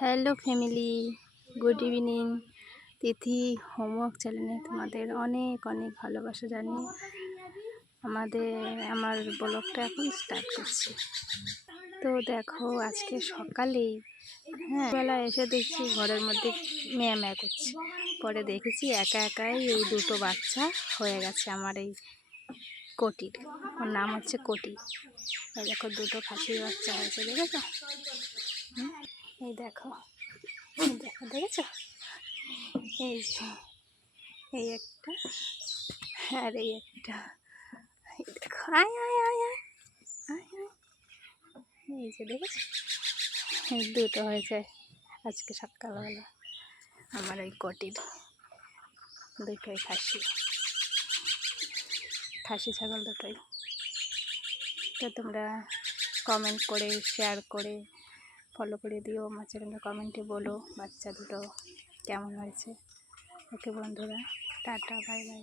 Hello family, good evening. Tithi homework চ্যানেলে তোমাদের অনেক অনেক ভালোবাসা জানিয়ে আমার ব্লগটা এখন স্টার্ট করছি। তো দেখো আজকে সকালেই বেলা এসে দেখছি ঘরের মধ্যে ম্যাঁ করছে। পরে দেখেছি একা একাই এই দুটো বাচ্চা হয়ে গেছে আমার এই কোটির। ওর নাম হচ্ছে কোটি। এই দেখো দুটো খাসির বাচ্চা হয়েছে, দেখেছো? এই দেখো দেখেছো? এই যে এই একটা আর এই একটা। এই দেখো আয় আয় আয় আয় আয় আয়। এই যে দেখেছো, এই দুটো হয়েছে আজকে সকালবেলা আমার ওই কোটির দুটোই খাসি ছাগল দুটোই। তো তোমরা কমেন্ট করে শেয়ার করে ফলো করে দিও আমার চ্যানেলে, কমেন্টে বলো বাচ্চা দুটো কেমন হয়েছে। ওকে বন্ধুরা, টাটা, বাই বাই।